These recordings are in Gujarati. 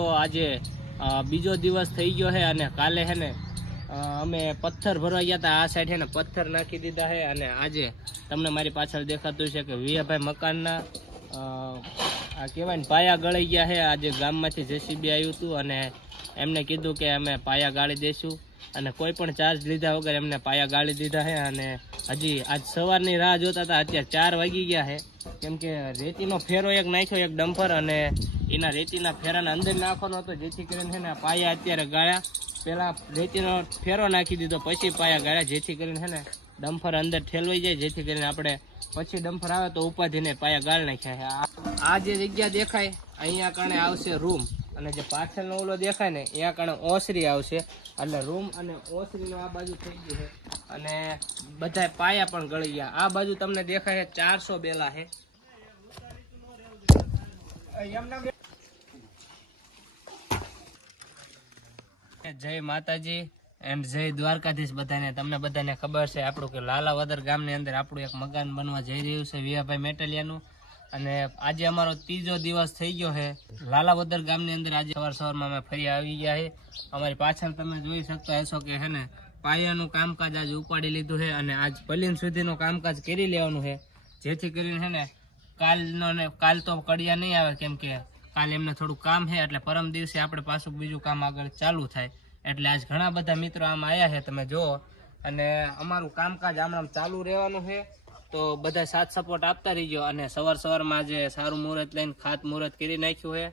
તો આજે બીજો દિવસ થઈ ગયો છે અને કાલે હે ને અમે પથ્થર ભરવા ગયા હતા. આ સાઈડ હે ને પથ્થર નાખી દીધા છે અને આજે તમને મારી પાછળ દેખાતું છે કે વિયાભાઈ મકાનના આ કહેવાય ને પાયા ગળી ગયા છે. આજે ગામમાંથી જેસીબી આવ્યું હતું અને એમને કીધું કે અમે પાયા ગાળી દઈશું અને કોઈ પણ ચાર્જ લીધા વગર એમને પાયા ગાળી દીધા છે. અને હજી આજ સવારની રાહ જોતા હતા. અત્યારે 4 વાગી ગયા છે કેમ કે રેતીનો ફેરો એક નાખ્યો, એક ડમ્પર, અને એના રેતીના ફેરાના અંદર નાખવાનો હતો જેથી કરીને છે ને પાયા અત્યારે ગાળ્યા. પહેલાં રેતીનો ફેરો નાખી દીધો પછી પાયા ગાળ્યા જેથી કરીને છે ને ડમ્પર અંદર ઠેલવાઈ જાય, જેથી કરીને આપણે પછી ડમ્પર આવે તો ઉપાધીને પાયા ગાળ નાખ્યા છે. આ જે જગ્યા દેખાય અહીંયા કારણે આવશે રૂમ, અને જે પાછળનો ઓલો દેખાય ને અહીંયા કારણે ઓસરી આવશે. એટલે રૂમ અને ઓસરીનો આ બાજુ થઈ ગયું છે અને બધા પાયા પણ ગળી ગયા. આ બાજુ તમને દેખાય છે 400 બેલા છે. જય માતાજી એન્ડ જય દ્વારકાધીશ બધાને. તમને બધાને ખબર છે આપણું કે લાલાવદર ગામની અંદર આપણું એક મકાન બનવા જઈ રહ્યું છે વિયાભાઈ મેટલિયાનું. અને આજે અમારો 3જો દિવસ થઈ ગયો છે લાલાવદર ગામની અંદર. આજે સવારમાં અમે ફરી આવી ગયા છે. અમારી પાછળ તમે જોઈ શકતા હશો કે હે ને પાયાનું કામકાજ આજે ઉપાડી લીધું છે અને આજ પલીન સુધીનું કામકાજ કરી લેવાનું છે જેથી કરીને હે ને કાલ તો કડિયા નહીં આવે કેમ કે કાલે એમને થોડું કામ છે. એટલે પરમ દિવસે આપણે પાછું બીજું કામ આગળ ચાલુ થાય. એટલે આજ ઘણા બધા મિત્રો આમ આવ્યા છે તમે જુઓ. અને અમારું કામકાજ આમ ચાલુ રહેવાનું છે તો બધા સાથ સપોર્ટ આપતા રહીજો. અને સવારમાં આજે સારું મુહૂર્ત લઈને ખાત મુહૂર્ત કરી નાખ્યું છે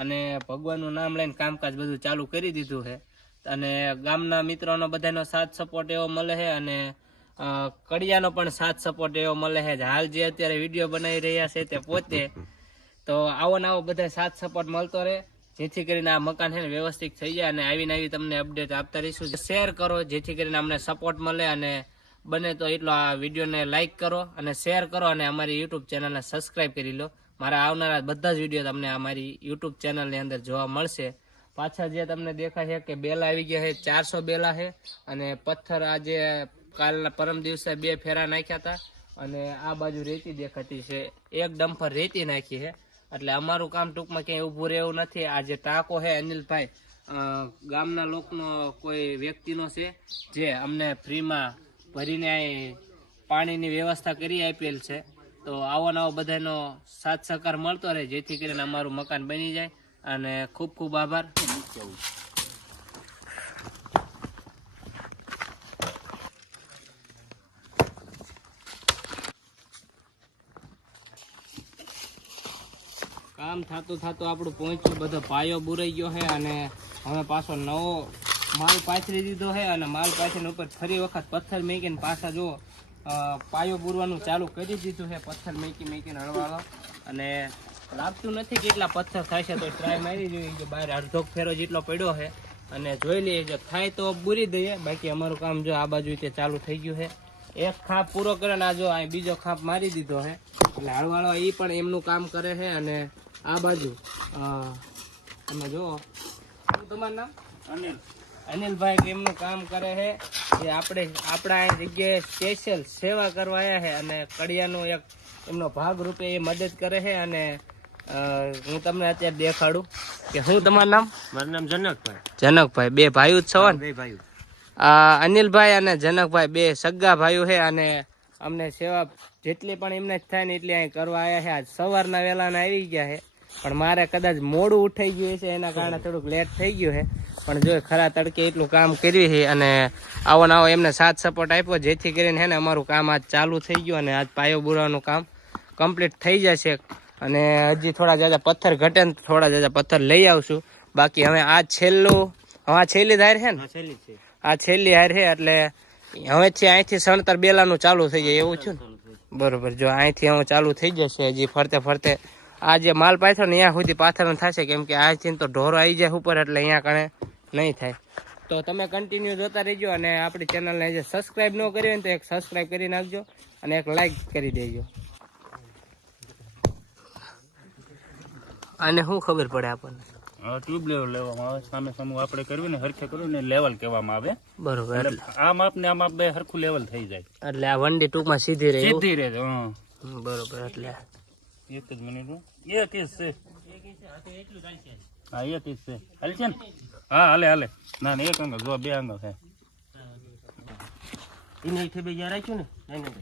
અને ભગવાનનું નામ લઈને કામકાજ બધું ચાલુ કરી દીધું છે. અને ગામના મિત્રોનો બધાનો સાથ સપોર્ટ એવો મળે છે અને કડિયાનો પણ સાથ સપોર્ટ એવો મળે છે. હાલ જે અત્યારે વિડીયો બનાવી રહ્યા છે તે પોતે તો આવો ને આવો બધા સાથ સપોર્ટ મળતો રહે જેથી કરીને આ મકાન છે ને વ્યવસ્થિત થઈ જાય. અને આવી તમને અપડેટ આપતા રહીશું. શેર કરો જેથી કરીને અમને સપોર્ટ મળે અને બને તો એટલો આ વિડીયોને લાઇક કરો અને શેર કરો અને અમારી યુટ્યુબ ચેનલને સબસ્ક્રાઈબ કરી લો. મારા આવનારા બધા જ વિડીયો તમને અમારી યુટ્યુબ ચેનલની અંદર જોવા મળશે. પાછળ જે તમને દેખાય છે કે બેલા આવી ગયા છે 400 બેલા છે અને પથ્થર આજે કાલના પરમ દિવસે 2 ફેરા નાખ્યા હતા. અને આ બાજુ રેતી દેખાતી છે, એક ડમ્પર રેતી નાખી છે. એટલે અમારું કામ ટૂંકમાં ક્યાંય ઊભું રહેવું નથી. આ જે ટાંકો છે અનિલભાઈ ગામના લોકોનો કોઈ વ્યક્તિનો છે જે અમને ફ્રીમાં ભરીને પાણીની વ્યવસ્થા કરી આપેલ છે. તો આવો નવો બધાનો સાથ સહકાર મળતો રહે જેથી કરીને અમારું મકાન બની જાય. અને ખૂબ ખૂબ આભાર. કામ થતું આપણું પહોંચ્યું, બધો પાયો બુરાઈ ગયો છે અને હવે પાછો નવો માલ પાથરી દીધો છે. અને માલ પાથરીને ઉપર ફરી વખત પથ્થર મૂકીને પાછા જો પાયો બુરવાનું ચાલુ કરી દીધું છે. પથ્થર મૂકીને હળવાળો. અને લાગતું નથી કેટલા પથ્થર થાય છે તો ટ્રાય મારી જોઈએ કે બહાર અડધો ફેરો જેટલો પડ્યો છે અને જોઈ લઈએ જો થાય તો બુરી દઈએ. બાકી અમારું કામ જો આ બાજુ તે ચાલુ થઈ ગયું છે. એક ખાપ પૂરો કરે ને આ જો અહીં બીજો ખાપ મારી દીધો છે. એટલે હળવાળો એ પણ એમનું કામ કરે છે. અને આ બાજુ તમે જુઓ તમારું નામ અનિલભાઈ એમનું કામ કરે છે. જે આપણા અહીં જગ્યાએ સ્પેશિયલ સેવા કરવા આવ્યા છે અને કડિયાનો એક એમનો ભાગ રૂપે એ મદદ કરે છે. અને હું તમને અત્યારે દેખાડું કે હું તમારું નામ? મારું નામ જનકભાઈ. જનકભાઈ. 2 ભાઈઓ જ છો ને? 2 ભાઈઓ. અનિલભાઈ અને જનકભાઈ 2 સગા ભાઈઓ છે. અને અમને સેવા જેટલી પણ એમને જ થાય ને એટલી અહીં કરવા આવ્યા છે. આજ સવારના વહેલાના આવી ગયા છે પણ મારે કદાચ મોડું ઉઠાઈ ગયું છે એના કારણે થોડુંક લેટ થઈ ગયું છે. પણ જો ખરા તડકે એટલું કામ કર્યું છે અને આવો નવો એમને સાથ સપોર્ટ આપ્યો જેથી કરીને છે ને અમારું કામ આજ ચાલુ થઈ ગયું અને આજ પાયો બુરવાનું કામ કમ્પ્લીટ થઈ જશે. અને હજી થોડા જાજા પથ્થર ઘટે ને થોડા જાજા પથ્થર લઈ આવશું. બાકી હવે આ છેલ્લી હાર છે ને? આ છેલ્લી હાર છે એટલે હવે છે અહીંથી સણતર બેલાનું ચાલુ થઈ જાય એવું છે ને? બરોબર. જો અહીંથી હવે ચાલુ થઈ જશે. હજી ફરતે આ જે માલ પાથરો ને અહીંયા સુધી પાથરણ થશે કેમ કે અહીંથી તો ઢોરો આવી જાય ઉપર એટલે અહીંયા કણે નહીં થાય. તો તમે કન્ટિન્યુ જોતા રહેજો અને આપણી ચેનલને જે સબસ્ક્રાઈબ ન કરી હોય ને તો એક સબસ્ક્રાઈબ કરી નાખજો અને એક લાઈક કરી દેજો. અને શું ખબર પડે આપણને? ટ્યુબ લેવલ લેવામાં આવે. સામે આપણે કરવી ને હરખે કરવું ને લેવલ કહેવામાં આવે. બરોબર. એટલે આ માપ ને આ માપ બે હરખું લેવલ થઈ જાય. એટલે આ વંડી ટૂંકમાં સીધી રહે. બરોબર. એટલે એક જ મિનિટ એક છે. હા એક જ છે હાલ છે ને હા હાલે હાલે ના ના એક અંગલ જો બે અંગલ છે એને ઈઠે બે જ્યાં રાખ્યું ને નહીં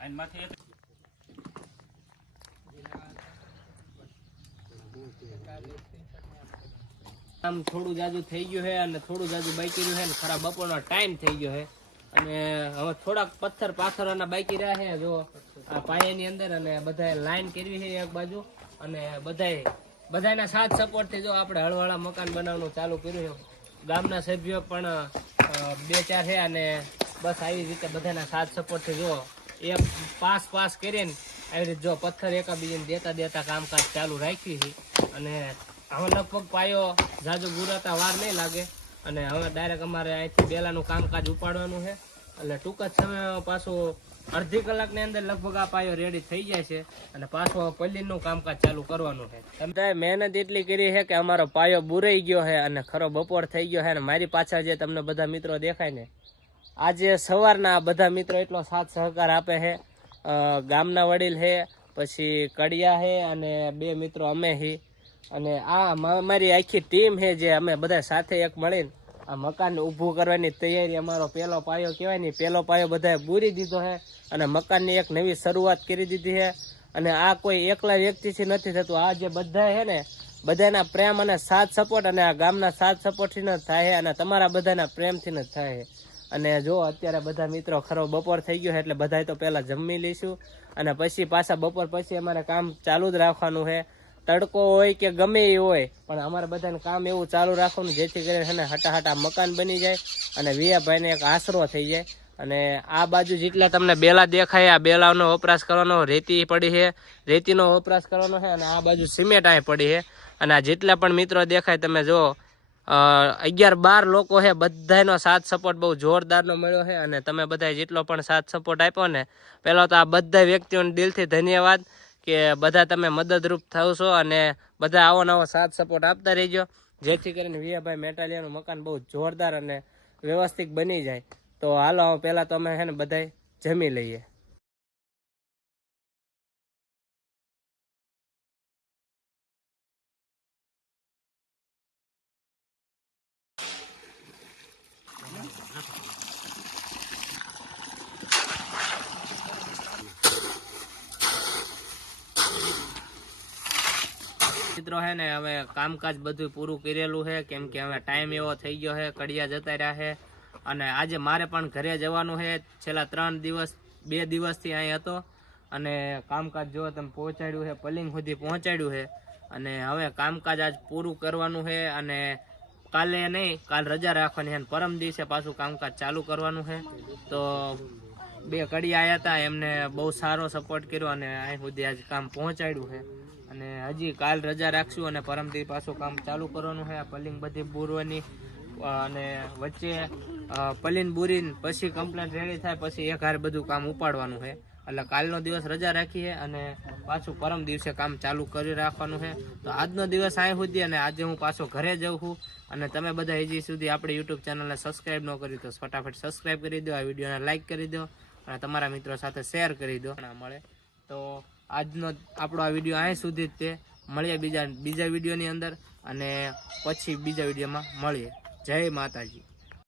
આની માથે એક આમ થોડું જાજુ થઈ ગયું છે અને થોડું જાજુ બાકી રહ્યું છે ને ખરા બપોરનો ટાઈમ થઈ ગયો છે અને હવે થોડાક પથ્થર પાથરોના બાકી રહ્યા છે જો આ પાયાની અંદર અને બધાએ લાઈન કરવી છે એક બાજુ અને બધાના સાથ સપોર્ટથી જો આપણે હળવાળા મકાન બનાવવાનું ચાલુ કર્યું છે ગામના સભ્યો પણ 2-4 છે અને બસ આવી રીતે બધાના સાથ સપોર્ટથી જો એક પાસ કરીને આવી રીતે જો પથ્થર એકાબીજાને દેતા કામકાજ ચાલુ રાખ્યું છે અને હવે લગભગ પાયો જાજો ગુરાતા વાર નહીં લાગે અને હવે ડાયરેક્ટ અમારે અહીંથી બેલાનું કામકાજ ઉપાડવાનું છે એટલે ટૂંક જ સમયમાં પાછું અડધી કલાકની અંદર લગભગ આ પાયો રેડી થઈ જાય છે અને પાછું પલ્લીનું કામકાજ ચાલુ કરવાનું છે તમે મહેનત એટલી કરી છે કે અમારો પાયો બુરાઈ ગયો છે અને ખરો બપોર થઈ ગયો છે અને મારી પાછળ જે તમને બધા મિત્રો દેખાય ને આજે સવારના બધા મિત્રો એટલો સાથ સહકાર આપે છે ગામના વડીલ છે પછી કડિયા છે અને 2 મિત્રો અમે હી અને આ અમારી આખી ટીમ છે જે અમે બધા સાથે એક મળીને આ મકાન ઊભું કરવાની તૈયારી અમારો પહેલો પાયો કહેવાય ને પહેલો પાયો બધાએ બૂરી દીધો છે અને મકાનની એક નવી શરૂઆત કરી દીધી છે અને આ કોઈ એકલા વ્યક્તિથી નથી થતું આ જે બધા છે ને બધાના પ્રેમ અને સાથ સપોર્ટ અને આ ગામના સાથ સપોર્ટથી જ થાય છે અને તમારા બધાના પ્રેમથી જ થાય છે અને જો અત્યારે બધા મિત્રો ખરો બપોર થઈ ગયો છે એટલે બધાએ તો પહેલાં જમી લઈશું અને પછી પાછા બપોર પછી અમારે કામ ચાલુ જ રાખવાનું છે તડકો હોય કે ગમે એ હોય પણ અમારે બધાને કામ એવું ચાલુ રાખવાનું જેથી કરીને છે ને હટાહટા મકાન બની જાય અને વિયાભાઈને એક આશરો થઈ જાય અને આ બાજુ જેટલા તમને બેલા દેખાય આ બેલાનો વપરાશ કરવાનો રેતી પડી છે રેતીનો વપરાશ કરવાનો છે અને આ બાજુ સિમેન્ટ અહીં પડી છે અને આ જેટલા પણ મિત્રો દેખાય તમે જો 11-12 લોકો છે બધાનો સાથ સપોર્ટ બહુ જોરદારનો મળ્યો છે અને તમે બધાએ જેટલો પણ સાથ સપોર્ટ આપ્યો ને પહેલાં તો આ બધા વ્યક્તિઓને દિલથી ધન્યવાદ કે બધા તમે મદદરૂપ થશો અને બધા આવો નવો સાથ સપોર્ટ આપતા રહેજો જેથી કરીને વિયાભાઈ મેટાલિયાનું મકાન બહુ જોરદાર અને વ્યવસ્થિત બની જાય તો હાલો પહેલાં તો અમે છે ને બધાય જમી લઈએ મિત્રો હે ને હવે કામકાજ બધું પૂરું કરેલું છે કેમ કે હવે ટાઈમ એવો થઈ ગયો છે કડિયા જતા રહ્યા છે અને આજે મારે પણ ઘરે જવાનું છે છેલ્લા 2 દિવસથી અહીં હતો અને કામકાજ જો તમે પહોંચાડ્યું છે પલિંગ સુધી પહોંચાડ્યું છે અને હવે કામકાજ આજ પૂરું કરવાનું છે અને કાલે નહીં કાલ રજા રાખવાની છે અને પરમ દિવસે પાછું કામકાજ ચાલુ કરવાનું છે તો 2 કડિયા આવ્યા હતા એમને બહુ સારો સપોર્ટ કર્યો અને અહીં સુધી આજ કામ પહોંચાડ્યું છે અને હજી કાલ રજા રાખશું અને પરમથી પાછું કામ ચાલુ કરવાનું છે પલિંગ બધી બૂરવાની અને વચ્ચે પલીન બૂરીને પછી કમ્પ્લેન રેડી થાય પછી એક હારે બધું કામ ઉપાડવાનું છે એટલે કાલનો દિવસ રજા રાખીએ અને પાછું પરમ દિવસે કામ ચાલુ કરી રાખવાનું છે તો આજનો દિવસ અહીં સુધી અને આજે હું પાછો ઘરે જાઉં છું અને તમે બધા હજી સુધી આપણી યુટ્યુબ ચેનલને સબસ્ક્રાઈબ ન કરી તો ફટાફટ સબસ્ક્રાઈબ કરી દો આ વિડીયોને લાઈક કરી દો અને તમારા મિત્રો સાથે શેર કરી દો મળે તો આજનો આપણો આ વિડીયો અહીં સુધી જ તે મળીએ બીજા વિડીયોની અંદર અને પછી બીજા વિડીયોમાં મળીએ જય માતાજી।